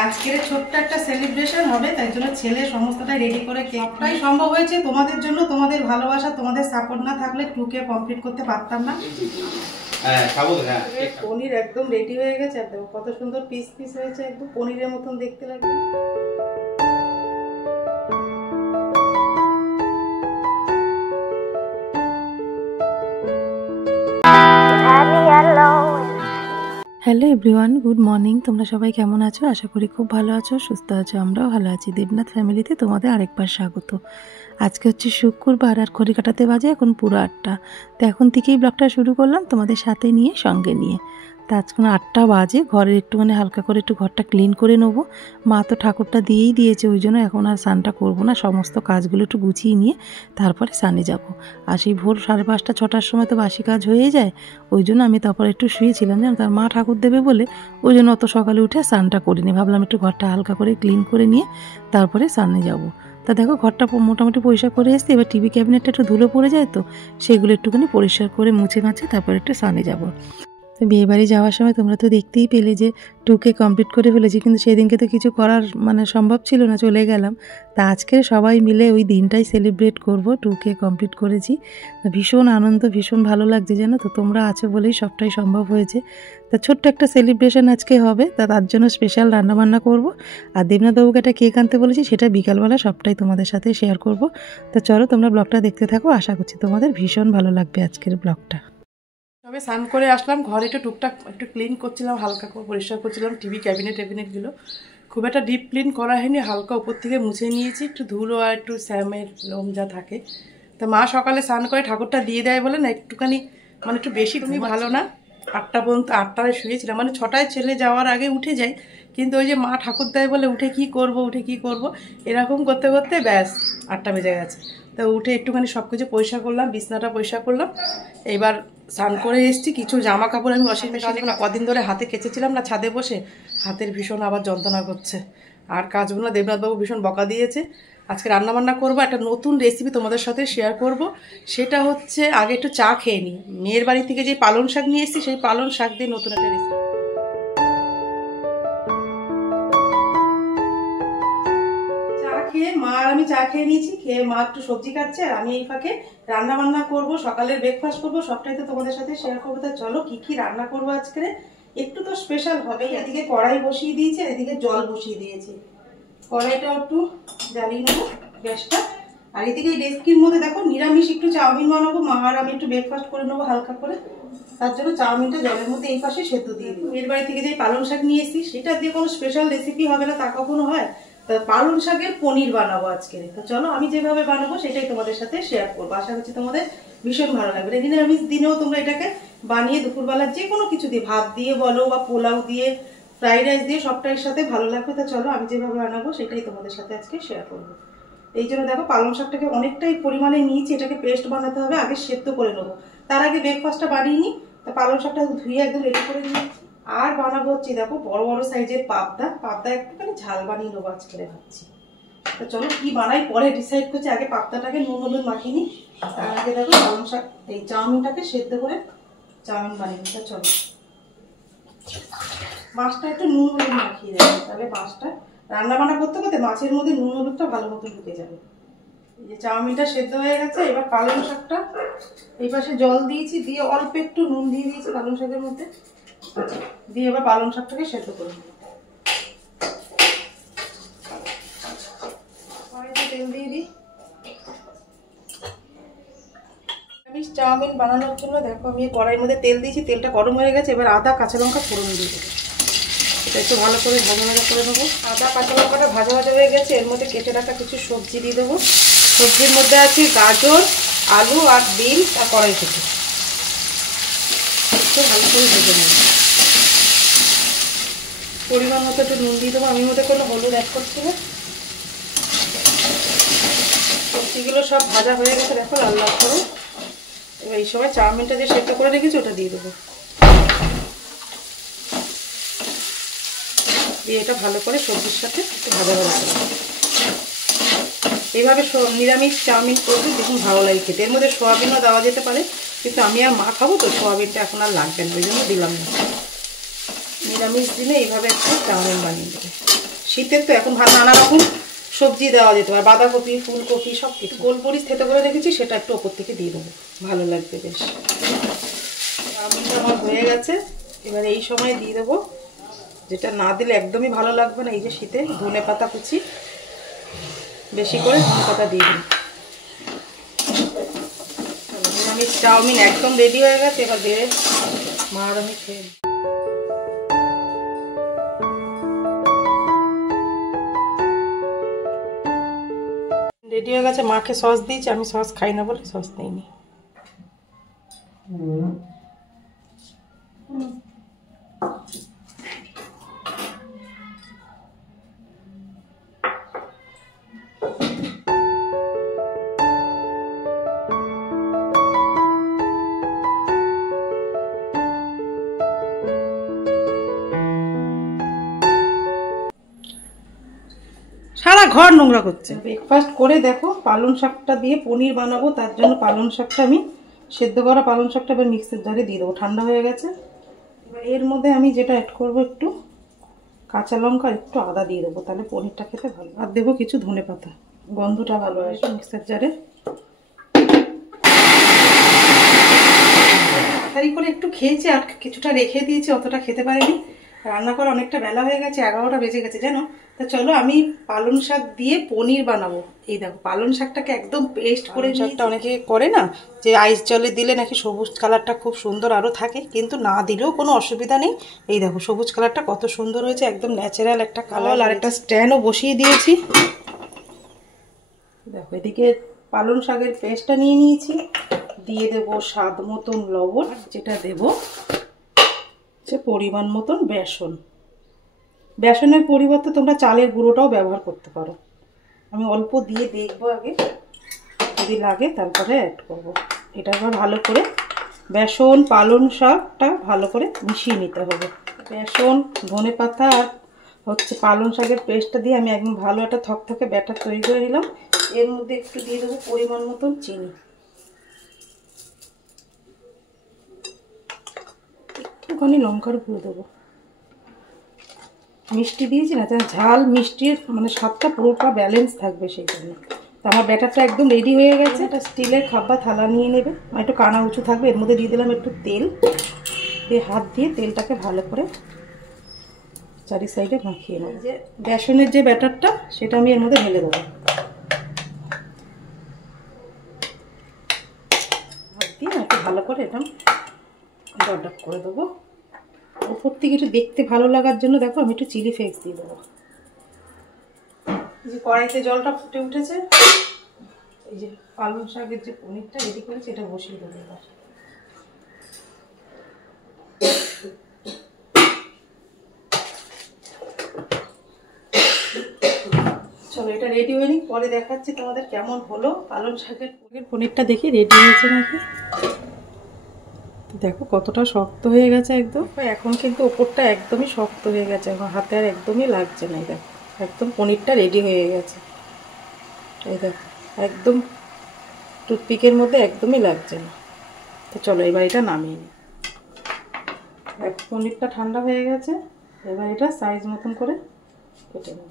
আজকের ছোট্ট একটা সেলিব্রেশন হবে, তাই জন্য ছেলে সমস্তটাই রেডি করে কেকটাই সম্ভব হয়েছে তোমাদের জন্য। তোমাদের ভালোবাসা, তোমাদের সাপোর্ট না থাকলে 2K কমপ্লিট করতে পারতাম না। পনির একদম রেডি হয়ে গেছে, একদম কত সুন্দর পিস পিস হয়েছে, একদম পনিরের মতন দেখতে লাগবে। Hello everyone, good morning. তোমরা সবাই কেমন আছো? আশা করি খুব ভালো আছো, সুস্থ আছো। আমরাও ভালো আছি। দেবনাথ ফ্যামিলিতে তোমাদের আরেকবার স্বাগত। আজকে হচ্ছে শুক্রবার আর ঘড়ি কাটাতে বাজে এখন পুরো 8টা। তো এখন থেকেই ব্লগটা শুরু করলাম তোমাদের সাথে নিয়ে, সঙ্গে নিয়ে। তা আজকে 8টা বাজে, ঘরের একটুখানি হালকা করে একটু ঘরটা ক্লিন করে নেবো। মা তো ঠাকুরটা দিয়েই দিয়েছে, ওই জন্য এখন আর স্নানটা করবো না, সমস্ত কাজগুলো একটু গুছিয়ে নিয়ে তারপরে স্নানে যাব। আর সেই ভোর 5:30 6টার সময় তো বাসি কাজ হয়ে যায়, ওই জন্য আমি তারপর একটু শুয়েছিলাম, জানো, তার মা ঠাকুর দেবে বলে ওই জন্য অত সকালে উঠে স্নানটা করিনি। ভাবলাম একটু ঘরটা হালকা করে ক্লিন করে নিয়ে তারপরে স্নানে যাব। তা দেখো ঘরটা মোটামুটি পরিষ্কার করে এসেছি। এবার টিভি ক্যাবিনেটটা একটু ধুলো পড়ে যায়, তো সেগুলো একটুখানি পরিষ্কার করে মুছে মাছে তারপরে একটু স্নানে যাব। তো বিয়েবাড়ি যাওয়ার সময় তোমরা তো দেখতেই পেলে যে 2K কমপ্লিট করে ফেলেছি, কিন্তু সেদিনকে তো কিছু করার সম্ভব ছিল না, চলে গেলাম। তা আজকে সবাই মিলে ওই দিনটাই সেলিব্রেট করব, 2K কমপ্লিট করেছি। ভীষণ আনন্দ, ভীষণ ভালো লাগছে, জানো তো। তোমরা আছো বলেই সবটাই সম্ভব হয়েছে। তা ছোট্ট একটা সেলিব্রেশন আজকে হবে, তা তার জন্য স্পেশাল রান্নাবান্না করব। আর দেবনাথবাবুকে একটা কেক আনতে বলেছি, সেটা বিকালবেলা সবটাই তোমাদের সাথে শেয়ার করব। তো চলো তোমরা ব্লগটা দেখতে থাকো, আশা করছি তোমাদের ভীষণ ভালো লাগবে আজকের ব্লগটা। তবে স্নান করে আসলাম, ঘরে একটু টুকটাক একটু ক্লিন করছিলাম, হালকা করে পরিষ্কার করছিলাম টিভি ক্যাবিনেটগুলো। খুব একটা ডিপ ক্লিন করা হয়নি, হালকা উপর থেকে মুছে নিয়েছি, একটু ধুলো আর একটু স্যামের লোম যা থাকে। তো মা সকালে স্নান করে ঠাকুরটা দিয়ে দেয় বলে না একটুখানি একটু বেশি তুমি ভালো না। 8টা পর্যন্ত 8টায় শুয়েছিলাম, 6টায় ছেলে যাওয়ার আগে উঠে যাই, কিন্তু ওই যে মা ঠাকুর দেয় বলে উঠে কি করব এরকম করতে করতে ব্যাস 8টা বেজে গেছে। তো উঠে একটুখানি সব কিছু পরিষ্কার করলাম, বিছনাটা পরিষ্কার করলাম। এইবার স্নান করে এসেছি, কিছু জামা কাপড় আমি ওয়াশিং মেশিনে কদিন ধরে হাতে কেচেছিলাম না ছাদে বসে, হাতের ভীষণ আবার যন্ত্রণা করছে। আর কাজগুলো দেবনাথবাবু ভীষণ বকা দিয়েছে। আজকে রান্নাবান্না করবো, একটা নতুন রেসিপি তোমাদের সাথে শেয়ার করব। সেটা হচ্ছে আগে একটু চা খেয়ে নিই। মেয়ের বাড়ি থেকে যে পালং শাক নিয়ে এসেছি, সেই পালং শাক দিয়ে নতুন একটা রেসিপি। আমি চা খেয়ে নিয়েছি, খেয়ে মা একটু সবজি কাটছে আর আমি এই ফাঁকে রান্না বান্না করবো, সকালের ব্রেকফাস্ট করবো, সবটাই তো তোমাদের সাথে শেয়ার করবো। তা চলো কি কি রান্না করবো আজকে, একটু তো স্পেশাল হবেই। এদিকে কড়াই বসিয়ে দিয়েছি, এদিকে জল বসিয়ে দিয়েছি। কড়াইটা একটু জ্বালিয়ে নেবো গ্যাসটা। আর এদিকে এই রেসিপির মধ্যে দেখো নিরামিষ একটু চাউমিন বানাবো, মা আর আমি একটু ব্রেকফাস্ট করে নেবো হালকা করে। তার জন্য চাউমিনটা জলের মধ্যে এই পাশে সেদ্ধ দিয়ে দিই। এর বাড়ি থেকে যে পালং শাক নিয়ে এসেছি, সেটা দিয়ে কোনো স্পেশাল রেসিপি হবে না, তা কখনো হয়। পালং শাকের পনির বানাবো আজকে। তো চলো আমি যেভাবে বানাবো সেটাই তোমাদের সাথে শেয়ার করবো, আশা করছি তোমাদের ভীষণ ভালো লাগবে। নিরামিষ দিনেও তোমরা এটাকে বানিয়ে দুপুরবেলা যে কোনো কিছু দিয়ে, ভাত দিয়ে বলো বা পোলাও দিয়ে, ফ্রাইড রাইস দিয়ে, সবটার সাথে ভালো লাগবে। তা চলো আমি যেভাবে বানাবো সেটাই তোমাদের সাথে আজকে শেয়ার করবো। এই জন্য দেখো পালং শাকটাকে অনেকটাই পরিমাণে নিয়েছি, এটাকে পেস্ট বানাতে হবে, আগে সেদ্ধ করে নেবো। তার আগে ব্রেকফাস্টটা বানিয়ে নিই। তা পালং শাকটা ধুয়ে একদম রেডি করে নিয়েছি। আর বানাবো হচ্ছে দেখো বড় বড় সাইজের পাবদা একটুখানি ঝাল বানিয়ে নেবো আজকে ভাবছি। তো চলো কি বানাই পরে ডিসাইড করছি, আগে পাবদাটাকে নুন হলুদ মাখিয়ে নিই। তার আগে দেখো পালং শাক এই চাউমিনটাকে সেদ্ধ করে চাউমিন বানিয়ে নিই। চলো মাছটা একটু নুন হলুদ মাখিয়ে দেবো, তাহলে মাছটা রান্না বান্না করতে করতে মাছের মধ্যে নুন হলুদটা ভালো মতো ঢুকে যাবে। এই যে চাউমিনটা সেদ্ধ হয়ে গেছে, এবার পালং শাকটা এই পাশে জল দিয়েছি, দিয়ে অল্প একটু নুন দিয়ে দিয়েছি পালং শাকের মধ্যে, দিয়ে এবার পালং শাকটাকে সেদ্ধ করে নেব। কড়াইতে তেল দিয়ে দিই। নিরামিষ চাউমিন বানানোর জন্য দেখো আমি কড়াইয়ের মধ্যে তেল দিয়েছি, তেলটা গরম হয়ে গেছে। এবার আদা কাঁচা লঙ্কা ফোড়ন দিয়ে দেবো, এটা একটু ভালো করে ভাজা করে নেবো। আদা কাঁচা লঙ্কাটা ভাজা হয়ে গেছে, এর মধ্যে কেটে রাখা কিছু সবজি দিয়ে দেবো। সবজির মধ্যে আছে গাজর, আলু আর বিন আর কড়াইশুঁটি। একটু ভালো করে ভেজে নেব। পরিমাণ মতো একটু নুন দিয়ে দেবো, আমি মধ্যে কোনো হলুদ অ্যাড করছি না। সবজিগুলো সব ভাজা হয়ে গেছে দেখো লাল লাল করে। এবার এই সময় চাউমিনটা যে সেদ্ধ করে রেখেছি ওটা দিয়ে দেবো, দিয়ে এটা ভালো করে সবজির সাথে একটু ভাজা করে দেবো। এইভাবে নিরামিষ চাউমিন করলে দেখুন ভালো লাগে খেতে। এর মধ্যে সোয়াবিনও দেওয়া যেতে পারে, কিন্তু আমি আর মা খাবো তো সোয়াবিনটা এখন আর লাগবে না, ওই জন্য দিলাম না। নিরামিষ দিনে এইভাবে একটা চাউমিন বানিয়ে দেবে। শীতের তো এখন নানা রকম সবজি দেওয়া যেতে পারে, বাঁধাকপি, ফুলকপি সব কিছু। গোলমরিচ থেতো করে রেখেছি, সেটা একটু ওপর থেকে দিয়ে দেবো, ভালো লাগবে বেশ। চাউমিনটা আমার হয়ে গেছে। এবার এই সময় দিয়ে দেবো, যেটা না দিলে একদমই ভালো লাগবে না, এই যে শীতে ধনেপাতা কুচি, বেশি করে ধনেপাতা দিয়ে দিন। আমি চাউমিন একদম রেডি হয়ে গেছে। এবার বেড়ে মা আর আমি খেয়ে রেডি হয়ে গেছে। মাকে সস দিয়েছি, আমি সস খাই না বলে সস নেইনি। সারা ঘর নোংরা করছে। ব্রেকফাস্ট করে দেখো, পালং শাকটা দিয়ে পনির বানাবো, তার জন্য পালং শাকটা আমি সেদ্ধ করা পালং শাকটা এবার মিক্সির জারে দিয়ে দেবো, ঠান্ডা হয়ে গেছে। এবার এর মধ্যে আমি যেটা অ্যাড করবো, একটু কাঁচা লঙ্কা, একটু আদা দিয়ে দেবো, তাহলে পনিরটা খেতে ভালো। আর দেবো কিছু ধনেপাতা, গন্ধটা ভালো আসবে। মিক্সার জারে তাড়াতাড়ি করে একটু খেয়েছি, আর কিছুটা রেখে দিয়েছি, অতটা খেতে পারিনি। রান্না করা অনেকটা বেলা হয়ে গেছে, 11টা বেজে গেছে জানো। তা চলো আমি পালং শাক দিয়ে পনির বানাবো। এই দেখো পালং শাকটাকে একদম পেস্ট করে, শাকটা অনেকে করে না যে আইস জলে দিলে নাকি সবুজ কালারটা খুব সুন্দর আরও থাকে, কিন্তু না দিলেও কোনো অসুবিধা নেই। এই দেখো সবুজ কালারটা কত সুন্দর হয়েছে, একদম ন্যাচারাল একটা কালার। আর একটা স্ট্যান্ডও বসিয়ে দিয়েছি। দেখো এদিকে পালং শাকের পেস্টটা নিয়ে নিয়েছি, দিয়ে দেবো স্বাদ মতন লবণ, যেটা দেবো হচ্ছে পরিমাণ মতন বেসন। বেসনের পরিবর্তে তোমরা চালের গুঁড়োটাও ব্যবহার করতে পারো। আমি অল্প দিয়ে দেখবো আগে, যদি লাগে তারপরে অ্যাড করব। এটা আবার ভালো করে বেসন পালং শাকটা ভালো করে মিশিয়ে নিতে হবে। বেসন ধনেপাতা আর হচ্ছে পালং শাকের পেস্টটা দিয়ে আমি একদম ভালো একটা থকথকে ব্যাটার তৈরি করে নিলাম। এর মধ্যে একটু দিয়ে দেবো পরিমাণ মতন চিনি, একটুখানি লঙ্কার গুঁড়ো দেবো। মিষ্টি দিয়েছি না, ঝাল মিষ্টির মানে স্বাদটা পুরোটা ব্যালেন্স থাকবে সেই জন্য। তো আমার ব্যাটারটা একদম রেডি হয়ে গেছে। একটা স্টিলের খাবার থালা নিয়ে নেবে, একটু কানা উঁচু থাকবে। এর মধ্যে দিয়ে দিলাম একটু তেল, দিয়ে হাত দিয়ে তেলটাকে ভালো করে চারি সাইডে মাখিয়ে নেব। যে বেসনের যে ব্যাটারটা, সেটা আমি এর মধ্যে ঢেলে দেবো। হাত দিয়ে একটু ভালো করে এরকম ডট করে দেবো। উপর থেকে একটু দেখতে ভালো লাগার জন্য দেখো আমি একটু চিলি ফ্লেক্স দিয়ে দেবো। এই যে কড়াইতে জলটা ফুটে উঠেছে, এই যে পালং শাকের যে পনিরটা রেডি করেছি এটা বসিয়ে দেবো এবার। চলো এটা রেডি হয়নি, পরে দেখাচ্ছি তোমাদের কেমন হলো। পালং শাকের পনিরটা দেখি রেডি হয়েছে নাকি। দেখো কতটা শক্ত হয়ে গেছে একদম। এখন কিন্তু ওপরটা একদমই শক্ত হয়ে গেছে, এখন হাতে আর একদমই লাগছে না। দেখো একদম পনিরটা রেডি হয়ে গেছে। এই দেখো একদম টুথপিকের মধ্যে একদমই লাগছে না। তো চলো এবার এটা নামিয়ে নিই। পনিরটা ঠান্ডা হয়ে গেছে, এবার এটা সাইজ মতন করে কেটে নেব।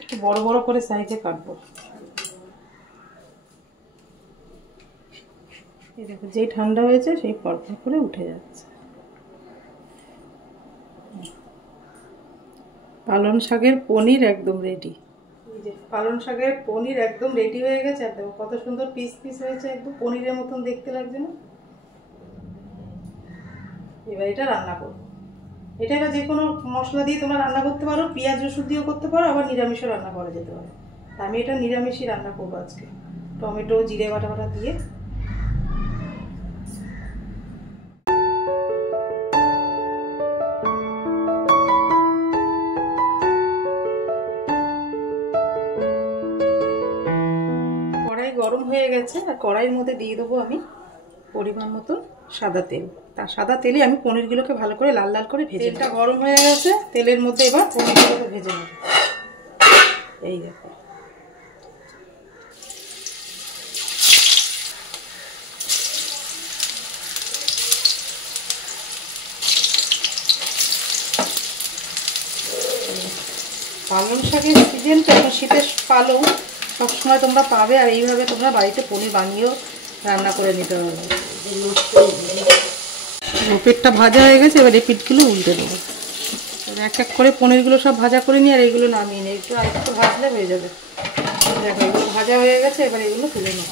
একটু বড় বড় করে সাইজে কাটবো। এই দেখো যেই ঠান্ডা হয়েছে সেই পরপর করে উঠে যাচ্ছে। পালং শাকের পনির একদম রেডি। এই যে পালং শাকের পনির একদম রেডি হয়ে গেছে। আর দেখো কত সুন্দর পিস পিস হয়েছে, একদম পনিরের মতন দেখতে লাগছে না। এবার এটা রান্না করবো। এটা এবার যে কোনো মশলা দিয়ে তোমরা রান্না করতে পারো, পেঁয়াজ রসুন দিয়েও করতে পারো, আবার নিরামিষও রান্না করা যেতে পারে। আমি এটা নিরামিষই রান্না করবো আজকে, টমেটো জিরে বাটা বাটা দিয়ে। কড়াই গরম হয়ে গেছে, আর কড়াইয়ের মধ্যে দিয়ে দেবো আমি পরিমাণ মতো সাদা তেল। তার সাদা তেলে আমি পনিরগুলোকে ভালো করে লাল লাল করে ভেজে। তেলটা গরম হয়ে গেছে, তেলের মধ্যে এবার পনিরগুলোকে ভেজে নেব। এই দেখো পালং শাকের সিজন তো এখন শীতের পালং সবসময় তোমরা পাবে, আর এইভাবে তোমরা বাড়িতে পনির বানিয়েও রান্না করে নিতে পারবে। পেটটা ভাজা হয়ে গেছে, এবার এই পিঠগুলো উল্টে দেবো। এক এক করে পনিরগুলো সব ভাজা করে নিই, আর এইগুলো নামিয়ে নিই, একটু আরেকটু ভাজলে হয়ে যাবে। দেখো এগুলো ভাজা হয়ে গেছে, এবার এগুলো তুলে নেব।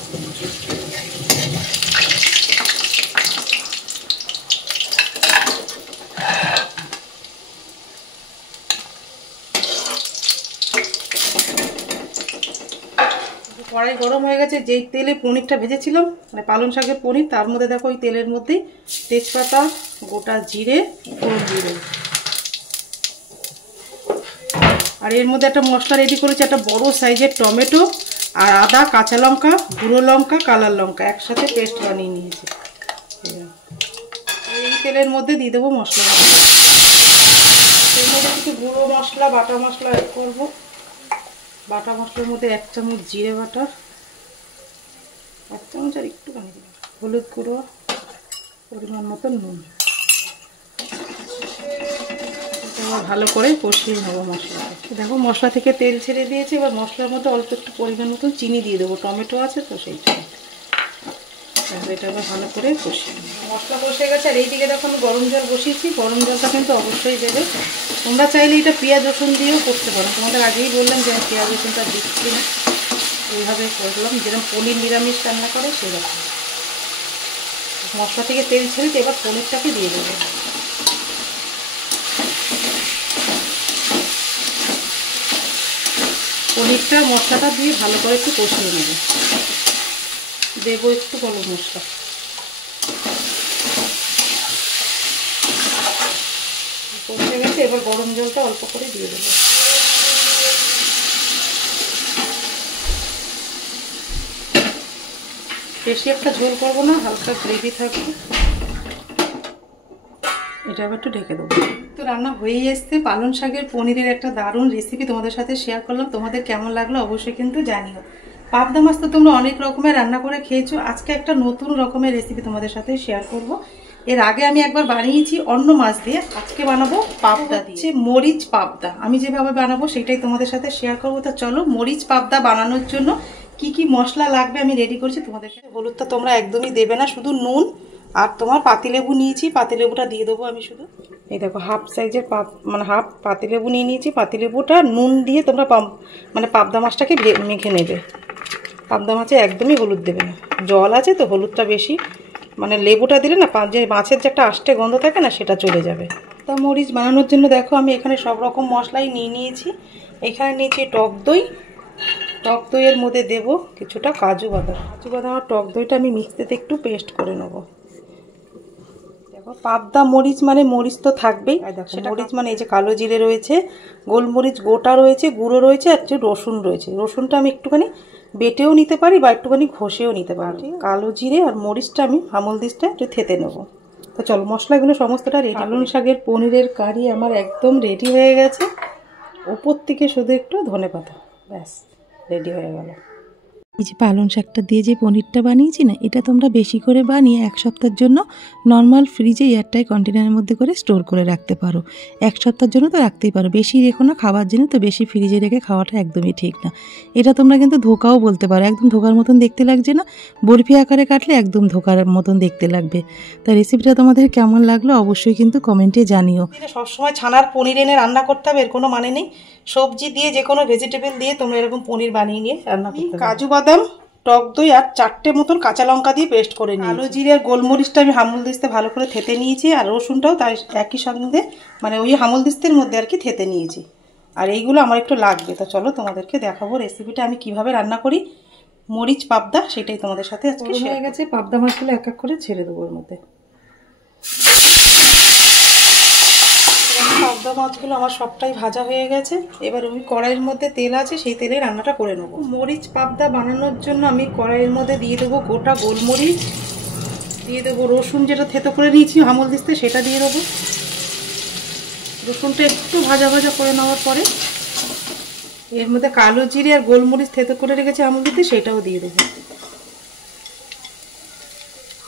কড়াই গরম হয়ে গেছে, যেই তেলে পনিরটা ভেজেছিলাম মানে পালং শাকের পনির, তার মধ্যে দেখো ওই তেলের মধ্যেই তেজপাতা, গোটা জিরে ফোড়ন দিয়ে দেবো। আর এর মধ্যে একটা মশলা রেডি করেছি, একটা বড় সাইজের টমেটো আর আদা, কাঁচা লঙ্কা, গুঁড়ো লঙ্কা, কালার লঙ্কা একসাথে পেস্ট বানিয়ে নিয়েছি। এই তেলের মধ্যে দিয়ে দেবো মশলা, এর মধ্যে কিছু গুঁড়ো মশলা, বাটা মশলা অ্যাড করবো। বাটা মশলার মধ্যে 1 চামচ জিরে বাটা, 1 চামচ আর একটুখানি দিলাম হলুদ গুঁড়ো, পরিমাণ মতো নুন। ভালো করে কষিয়ে নেবো মশলাটা। দেখো মশলা থেকে তেল ছেড়ে দিয়েছে, এবার মশলার মধ্যে অল্প একটু পরিমাণ মতো চিনি দিয়ে দেবো, টমেটো আছে তো সেইটা। এটা আবার ভালো করে কষিয়ে মশলা কষে গেছে। আর এইদিকে দেখো আমি গরম জল বসিয়েছি, গরম জলটা কিন্তু অবশ্যই দেবে। তোমরা চাইলে এটা পেঁয়াজ রসুন দিয়েও করতে পারো, তোমাদের আগেই বললাম যে পেঁয়াজ রসুনটা দিচ্ছি না, এইভাবে করলাম যেরকম পনির নিরামিষ রান্না করে সেরকম। মশলা থেকে তেল ছেড়ে এবার পনিরটাকে দিয়ে দেবো। পনিরটা মশলাটা দিয়ে ভালো করে একটু কষিয়ে নেব। দেবো একটু গরম মশলা, কষে গেছে, এবার গরম জলটা অল্প করে দিয়ে দেবো। বেশি একটা ঝোল করবো না, হালকা গ্রেভি থাকবে। এটা আবার একটু ঢেকে দেবো। তো রান্না হয়েই এসছে, পালং শাকের পনিরের একটা দারুণ রেসিপি তোমাদের সাথে শেয়ার করলাম। তোমাদের কেমন লাগলো অবশ্যই কিন্তু জানিও। পাবদা মাছ তো তোমরা অনেক রকমের রান্না করে খেয়েছো, আজকে একটা নতুন রকমের রেসিপি তোমাদের সাথে শেয়ার করব। এর আগে আমি একবার বানিয়েছি অন্য মাছ দিয়ে, আজকে বানাবো পাবদা দিয়ে, মরিচ পাবদা। আমি যেভাবে বানাবো সেটাই তোমাদের সাথে শেয়ার করবো। তো চলো, মরিচ পাবদা বানানোর জন্য কি কি মশলা লাগবে আমি রেডি করছি তোমাদেরকে। হলুদটা তোমরা একদমই দেবে না, শুধু নুন আর তোমার পাতিলেবু নিয়েছি, পাতিলেবুটা দিয়ে দেবো আমি শুধু। এই দেখো হাফ সাইজের মানে হাফ পাতিলেবু নিয়ে নিয়েছি, পাতিলেবুটা নুন দিয়ে তোমরা মানে পাবদা মাছটাকে মেখে নেবে। পাবদা মাছে একদমই হলুদ দেবে না, জল আছে তো হলুদটা বেশি, মানে লেবুটা দিলে না যে মাছের যে একটা আষ্টে গন্ধ থাকে না সেটা চলে যাবে। তা মরিচ বানানোর জন্য দেখো আমি এখানে সব রকম মশলাই নিয়ে নিয়েছি। এখানে নিয়েছি টক দই, টক দইয়ের মধ্যে দেব কিছুটা কাজু বাদাম। কাজু বাদাম আর টক দইটা আমি মিক্সিতে একটু পেস্ট করে নেবো। দেখো পাবদা মরিচ মানে মরিচ তো থাকবেই, দেখো মরিচ মানে এই যে কালো জিরে রয়েছে, গোলমরিচ গোটা রয়েছে, গুঁড়ো রয়েছে, আর যে রসুন রয়েছে। রসুনটা আমি একটুখানি বেটেও নিতে পারি বা একটুখানি ঘষেও নিতে পারি। কালো জিরে আর মরিচটা আমি আমুল দিসটা একটু থেতে নেবো। তো চলো মশলাগুলো সমস্তটা রেডি। পালং শাকের পনিরের কারি আমার একদম রেডি হয়ে গেছে। উপর থেকে শুধু একটু ধনেপাতা, ব্যাস রেডি হয়ে গেল। এই যে পালং শাকটা দিয়ে যে পনিরটা বানিয়েছি না, এটা তোমরা বেশি করে বানিয়ে 1 সপ্তাহের জন্য নর্মাল ফ্রিজে এয়ারটাইট কন্টেনারের মধ্যে করে স্টোর করে রাখতে পারো। 1 সপ্তাহের জন্য তো রাখতেই পারো, বেশি রেখো না খাবার জন্য, তো বেশি ফ্রিজে রেখে খাওয়াটা একদমই ঠিক না। এটা তোমরা কিন্তু ধোকাও বলতে পারো, একদম ধোকার মতন দেখতে লাগছে না, বরফি আকারে কাটলে একদম ধোকার মতন দেখতে লাগবে। তা রেসিপিটা তোমাদের কেমন লাগলো অবশ্যই কিন্তু কমেন্টে জানিও। সবসময় ছানার পনির এনে রান্না করতে হবে এর কোনো মানে নেই, সবজি দিয়ে যে কোনো ভেজিটেবল দিয়ে তোমরা এরকম পনির বানিয়ে নিয়ে রান্না করতে পারো। কাজু বাদাম, টক দই আর 4টে মতন কাঁচা লঙ্কা দিয়ে পেস্ট করে নিই। কালো জিরে আর গোলমরিচটা আমি হামুল দিস্তে ভালো করে থেতে নিয়েছি, আর রসুনটাও তাই একই সঙ্গে মানে ওই হামুল দিস্তের মধ্যে আর কি থেতে নিয়েছি। আর এইগুলো আমার একটু লাগবে। তো চলো তোমাদেরকে দেখাবো রেসিপিটা আমি কিভাবে রান্না করি মরিচ পাবদা, সেটাই তোমাদের সাথে আজকে হয়ে গেছে। পাবদা মাছগুলো এক এক করে ছেড়ে দেবো এর মধ্যে। পাবদা মাছগুলো আমার সবটাই ভাজা হয়ে গেছে। এবার ওই কড়াইয়ের মধ্যে তেল আছে, সেই তেলে রান্নাটা করে নেবো। মরিচ পাবদা বানানোর জন্য আমি কড়াইয়ের মধ্যে দিয়ে দেবো গোটা গোলমরিচ, দিয়ে দেবো রসুন যেটা থেতো করে নিয়েছি আমুল দিস্তে সেটা দিয়ে দেবো। রসুনটা একটু ভাজা ভাজা করে নেওয়ার পরে এর মধ্যে কালো জিরে আর গোলমরিচ থেতো করে রেখেছি আমুল দিস্তে সেটাও দিয়ে দেবো।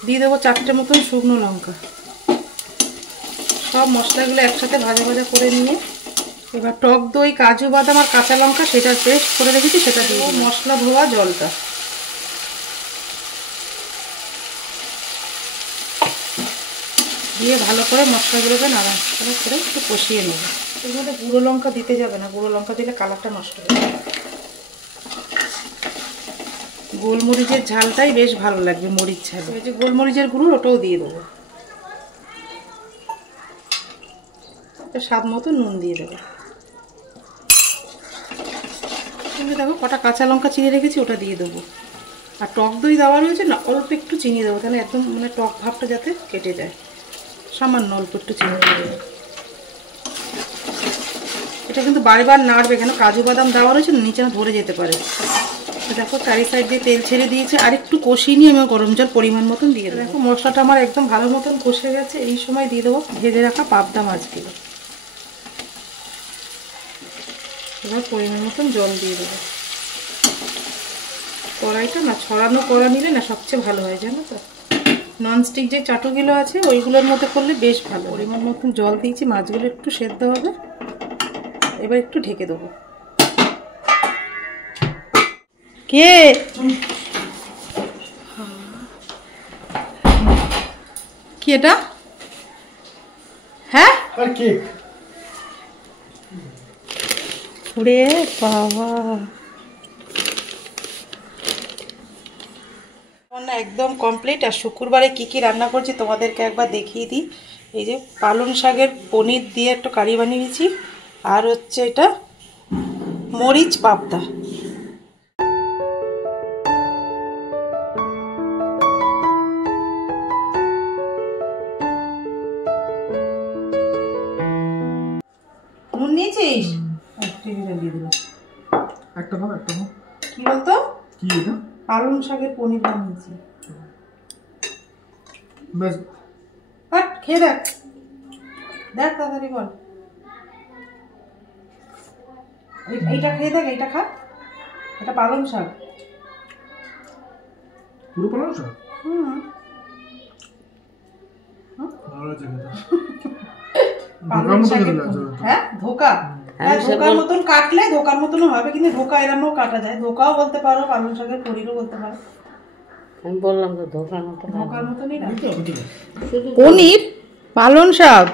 দিয়ে দেবো 4টে মতন শুকনো লঙ্কা। সব মশলাগুলো একসাথে ভাজা ভাজা করে নিয়ে এবার টক দই, কাজু বাদাম আর কাঁচা লঙ্কা সেটা পেস্ট করে রেখেছি, সেটা দিয়ে মশলা ধোয়া জলটা দিয়ে ভালো করে মশলাগুলোকে নাড়াচাড়া করে একটু কষিয়ে নেব। এর মধ্যে গুঁড়ো লঙ্কা দিতে যাবে না, গুঁড়ো লঙ্কা দিলে কালারটা নষ্ট হয়ে যাবে। গোলমরিচের ঝালটাই বেশ ভালো লাগবে, মরিচ ঝাল। এই যে গোলমরিচের গুঁড়ো ওটাও দিয়ে দেবো, স্বাদ মতো নুন দিয়ে দেবো। দেখো কটা কাঁচা লঙ্কা চিড়ে রেখেছি, ওটা দিয়ে দেবো। আর টক দই দেওয়া রয়েছে না, অল্প একটু চিনি দেবো, তাহলে একদম মানে টক ভাবটা যাতে কেটে যায়। সামান্য অল্প একটু চিনি দেবো। এটা কিন্তু বারবার নাড়বে, কেন কাজু বাদাম দেওয়া রয়েছে না, নিচে ধরে যেতে পারে। দেখো চারি সাইড দিয়ে তেল ছেড়ে দিয়েছে, আর একটু কষিয়ে নিয়ে আমি গরম জল পরিমাণ মতন দিয়ে দেবো। দেখো মশলাটা আমার একদম ভালো মতন কষে গেছে। এই সময় দিয়ে দেবো ভেজে রাখা পাবদা মাছগুলো। এবার পরিমাণ মতন জল দিয়ে দেবো। কড়াইটা না ছড়ানো কড়া নিলে না সবচেয়ে ভালো হয়, জানো তো। ননস্টিক যে চাটুগুলো আছে ওইগুলোর মধ্যে করলে বেশ ভালো। পরিমাণ মতন জল দিয়েছি, মাছগুলো একটু সেদ্ধ হবে। এবার একটু ঢেকে দেবো। কে কি এটা? হ্যাঁ ওরে বাবা, রান্না একদম কমপ্লিট। আর শুক্রবারে কি কি রান্না করছি তোমাদেরকে একবার দেখিয়ে দিই। এই যে পালং শাকের পনির দিয়ে একটু কারি বানিয়েছি, আর হচ্ছে এটা মরিচ পাবদা। নুন নিয়েছিস? একটা কি বলতো? কি এটা? পালং শাকের পনির বানিয়েছি। বেশ, খেয়ে দেখ, দেখ তাড়াতাড়ি বল। এইটা খেয়ে দেখ, এইটা খা। এটা পালং শাক, পুরো পালং শাক। পালং শাকের হ্যাঁ ধোকা। হ্যাঁ ধোকার মতন কাটলে ধোকার মতনও হবে, কিন্তু ধোকা এরমও কাটা যায়। ধোকাও বলতে পারো, পালং শাকের পনিরও বলতে পারো। আমি বললাম তো ধোকার মতো, ধোকার মতনই না পনির, পালং শাক।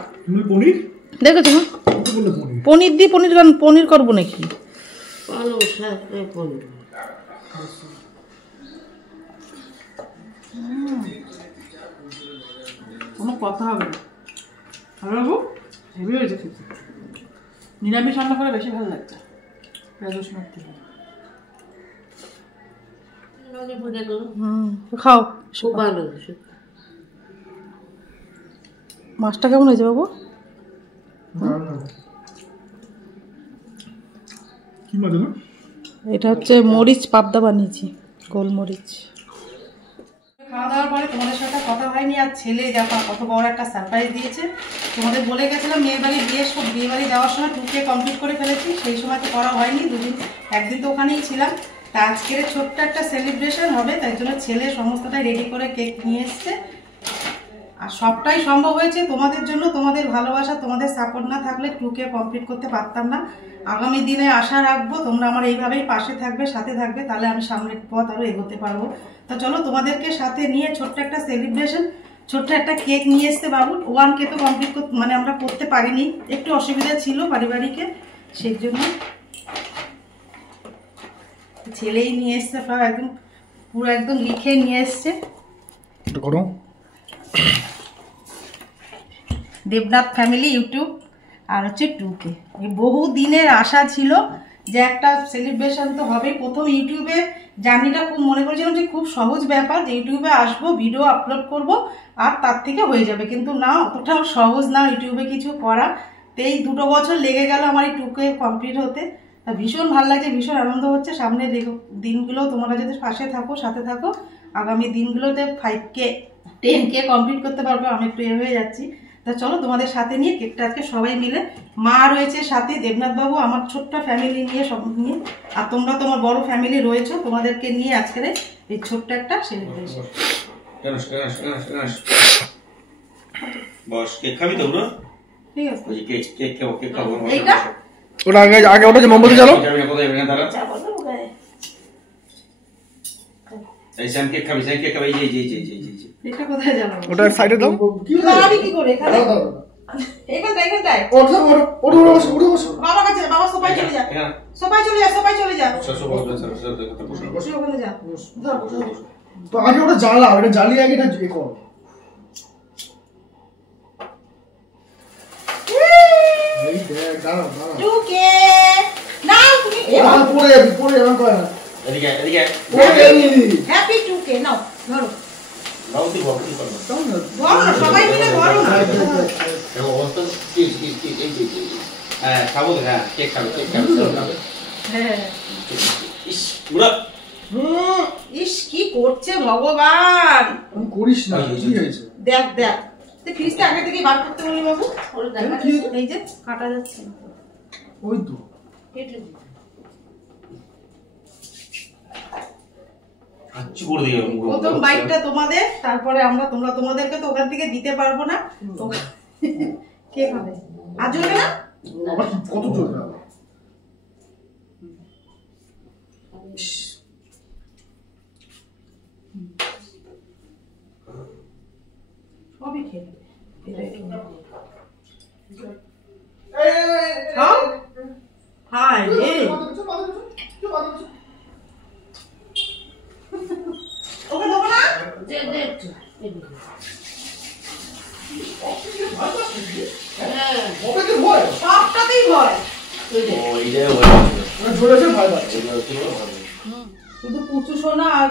পনির দেখেছো না? পনির দিয়ে পনির করবো নাকি? পালং শাক পনির। কোনো কথা হবে না। ভালো লাগবো, হেভি হয়েছে খেতে। নিরামিষ রান্না করে বেশি ভালো লাগছে। খাও, খুব ভালো। মাছটা কেমন হয়েছে বাবু? এটা হচ্ছে মরিচ পাবদা বানিয়েছি, গোলমরিচ। খাওয়া দাওয়ার পরে তোমাদের সাথে কথা হয়নি। আর ছেলে দেখো কত বড় একটা সারপ্রাইজ দিয়েছে। তোমাদের বলে গেছিলাম বিয়ে বাড়ি যাওয়ার সময় টুকে কমপ্লিট করে ফেলেছি, সেই সময় তো করা হয়নি। একদিন তো ওখানেই ছিলাম। তা আজকের ছোট্ট একটা সেলিব্রেশন হবে, তাই জন্য ছেলে সমস্তটাই রেডি করে কেক নিয়ে এসছে। আর সবটাই সম্ভব হয়েছে তোমাদের জন্য। তোমাদের ভালোবাসা, তোমাদের সাপোর্ট না থাকলে টুকে কমপ্লিট করতে পারতাম না। আগামী দিনে আশা রাখবো তোমরা আমার এইভাবেই পাশে থাকবে, সাথে থাকবে, তাহলে আমি সামনের পথ আরও এগোতে পারবো। তো চলো তোমাদেরকে সাথে নিয়ে ছোট্ট একটা সেলিব্রেশন, ছোট্ট একটা কেক নিয়ে এসছে বাবু। 1K তো কমপ্লিট মানে আমরা করতে পারিনি, একটু অসুবিধা ছিল পারিবারিকে, সেই জন্য ছেলেই নিয়ে এসছে। একদম পুরো একদম লিখে নিয়ে এসছে। দেবনাথ ফ্যামিলি ইউটিউব আর হচ্ছে 2K। এই বহু দিনের আশা ছিল যে একটা সেলিব্রেশন তো হবে। প্রথম ইউটিউবে জার্নিটা খুব মনে করেছিলাম যে খুব সহজ ব্যাপার, যে ইউটিউবে আসবো, ভিডিও আপলোড করব আর তার থেকে হয়ে যাবে, কিন্তু না, অতটাও সহজ না ইউটিউবে কিছু করা। তো এই 2 বছর লেগে গেল আমার এই 2K কমপ্লিট হতে। তা ভীষণ ভালো লাগছে, ভীষণ আনন্দ হচ্ছে। সামনের দিনগুলো তোমরা যদি পাশে থাকো, সাথে থাকো, আগামী দিনগুলোতে 5K 10K কমপ্লিট করতে পারবো। আমি একটু হয়ে যাচ্ছি। তা চলো তোমাদের সাথে নিয়ে কেকটা আজকে সবাই মিলে, মা রয়েছে সাথে, দেবনাথ বাবু, আমার ছোট্ট ফ্যামিলি নিয়ে, সব নিয়ে, আর তোমরা তোমার বড় ফ্যামিলি রয়েছো, তোমাদেরকে নিয়ে আজকের এই ছোট্ট একটা সেলিব্রেশন। বস কেক খাবি তো? ঠিক আছে, এইটা ওটা আগে আগে ওটা যে মোমবাতি জ্বালো। এই স্যাম কেক খাবি, স্যাম কেক খাবি, এই যে এটা কোথায় যাবো? ওটা সাইডে দাও। কি লাগাবি কি করে এখানে? এখানটায় ওঠো ওঠো ওঠো বসো ওঠো বসো। বাবা কাছে, বাবা সোফায় চলে যা, সোফায় চলে যা, সোফায় চলে যা, বসে ওখানে যা। ধর, ধর। তো আগে ওটা জ্বালা, ওটা জ্বালিয়ে আগে এটা এ করো। এই দেখ দাঁড়াও দাঁড়াও। টুকে নাও তুমি। ওটা পড়ে যাবি এমন করে না। এদিকে এদিকে পড়ে যাবি। হ্যাপি টুকে নাও, ধরো। নাও তুই ভক্তি কর না। দাও না। ধরো না, সবাই মিলে ধরো না। দেখো অবস্থা কি এই যে হ্যাঁ খাবো তো, হ্যাঁ কেক খাবে, কেক খাবে, চলো খাবে। হ্যাঁ। ইস পুরা ইস কি করছে ভগবান। আমি করিস না, কি হয়েছে? দেখ দেখ, তুই ফ্রিজটা আগে থেকেই বার করতে বলি বাবু। ওটা দেখা কি? এই যে কাটা যাচ্ছে না। ওই তো কেটে দিই। আচ্ছু করে দিয়ে প্রথম বাইকটা তোমাদের, তারপরে তোমরা তোমাদেরকে তো ওখান থেকে দিতে পারবো না। তো কে খাবে? আর জ্বলবে না? আবার কত চলবে আবার? সবই খেয়ে নেবে। এটাই খেয়ে নেবে। খাও। হায় রে। ওকে দেবো না? দে দে একটু। এদিকে। হ্যাঁ, ওটা কি ভয়? সবটাতেই ভয়। ওই দে। ও এই যে হয়ে গেছে। ওটা ঝরেছে ভয় পাচ্ছে। এগুলো কি বলে ভালো। শুধু পুচু সোনা আর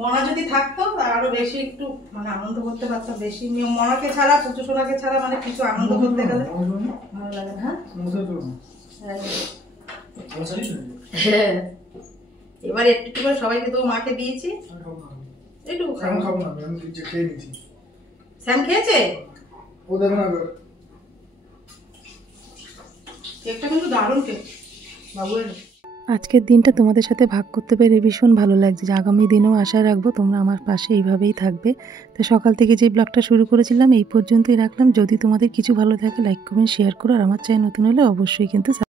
মনা যদি থাকতো আরো বেশি একটু মানে আনন্দ করতে পারতাম বেশি। মনাকে ছাড়া, পুচু সোনাকে ছাড়া মানে কিছু আনন্দ করতে গেলে ভালো লাগে না। হ্যাঁ হ্যাঁ। এবার একটু করে সবাইকে তো মাকে দিয়েছি, একটু খাবো। খাবো না, আমি নিজে খেয়ে নিচ্ছি। স্যাম খেয়েছে? ও দেবে না। কেকটা কিন্তু দারুণ কেক বাবুয়ের। আজকের দিনটা তোমাদের সাথে ভাগ করতে পেরে ভীষণ ভালো লাগছে, যে আগামী দিনেও আশা রাখবো তোমরা আমার পাশে এইভাবেই থাকবে। তো সকাল থেকে যে ব্লগটা শুরু করেছিলাম এই পর্যন্তই রাখলাম। যদি তোমাদের কিছু ভালো থাকে লাইক কমেন্ট শেয়ার করো, আর আমার চ্যানেল নতুন হলে অবশ্যই কিন্তু